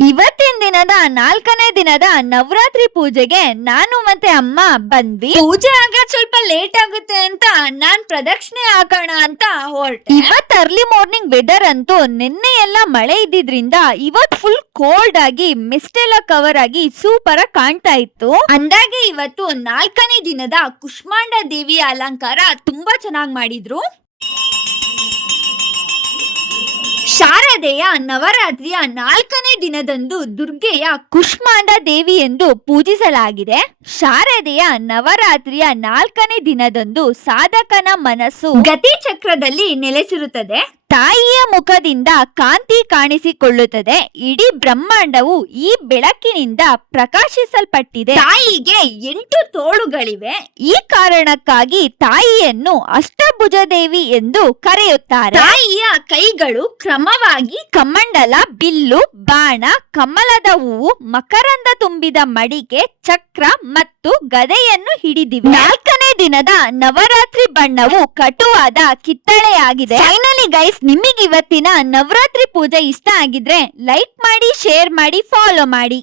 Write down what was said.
ಇವತ್ತಿನ ದಿನದ 4ನೇ ದಿನದ ನವರಾತ್ರಿ ಪೂಜೆಗೆ ನಾನು ಮತ್ತೆ ಅಮ್ಮ ಬಂದ್ವಿ. ಪೂಜೆ ಆಗೋದ್ ಸ್ವಲ್ಪ ಲೇಟ್ ಆಗುತ್ತೆ ಅಂತ ನಾನ್ ಪ್ರದಕ್ಷಿಣೆ ಹಾಕೋಣ ಅಂತ ಹೊರಟೆ. ಇವತ್ ಅರ್ಲಿ ಮಾರ್ನಿಂಗ್ ವೆದರ್ ಅಂತೂ ನಿನ್ನೆ ಎಲ್ಲ ಮಳೆ ಇದ್ದಿದ್ರಿಂದ ಇವತ್ ಫುಲ್ ಕೋಲ್ಡ್ ಆಗಿ ಮಿಸ್ಟ್ ಎಲ್ಲ ಕವರ್ ಆಗಿ ಸೂಪರ್ ಆಗಿ ಕಾಣ್ತಾ ಇತ್ತು. ಅಂದಾಗೆ ಇವತ್ತು 4ನೇ ದಿನದ ಕುಷ್ಮಾಂಡ ದೇವಿಯ ಅಲಂಕಾರ ತುಂಬಾ ಚೆನ್ನಾಗಿ ಮಾಡಿದ್ರು. ಶಾರದೆಯ ನವರಾತ್ರಿಯ 4ನೇ ದಿನದಂದು ದುರ್ಗೆಯ ಕುಷ್ಮಾಂಡ ದೇವಿ ಎಂದು ಪೂಜಿಸಲಾಗಿದೆ. ಶಾರದೆಯ ನವರಾತ್ರಿಯ 4ನೇ ದಿನದಂದು ಸಾಧಕನ ಮನಸ್ಸು ಗತಿ ಚಕ್ರದಲ್ಲಿ ನೆಲೆಸಿರುತ್ತದೆ. ತಾಯಿಯ ಮುಖದಿಂದ ಕಾಂತಿ ಕಾಣಿಸಿಕೊಳ್ಳುತ್ತದೆ. ಇಡೀ ಬ್ರಹ್ಮಾಂಡವು ಈ ಬೆಳಕಿನಿಂದ ಪ್ರಕಾಶಿಸಲ್ಪಟ್ಟಿದೆ. ತಾಯಿಗೆ 8 ತೋಳುಗಳಿವೆ. ಈ ಕಾರಣಕ್ಕಾಗಿ ತಾಯಿಯನ್ನು ಅಷ್ಟಭುಜ ದೇವಿ ಎಂದು ಕರೆಯುತ್ತಾರೆ. ತಾಯಿಯ ಕೈಗಳು ಕ್ರಮವಾಗಿ ಕಮಂಡಲ, ಬಿಲ್ಲು, ಬಾಣ, ಕಮಲದ ಹೂವು, ಮಕರಂದ ತುಂಬಿದ ಮಡಿಕೆ, ಚಕ್ರ ಮತ್ತು ಗದೆಯನ್ನು ಹಿಡಿದಿವೆ. 4ನೇ ದಿನದ ನವರಾತ್ರಿ ಬಣ್ಣವು ಕಟುವಾದ ಕಿತ್ತಳೆಯಾಗಿದೆ. ಫೈನಲಿ ಗೈಸ್, ನಿಮಗೆ ಇವತ್ತಿನ ನವರಾತ್ರಿ ಪೂಜೆ ಇಷ್ಟ ಆಗಿದ್ರೆ ಲೈಕ್ ಮಾಡಿ, ಶೇರ್ ಮಾಡಿ, ಫಾಲೋ ಮಾಡಿ.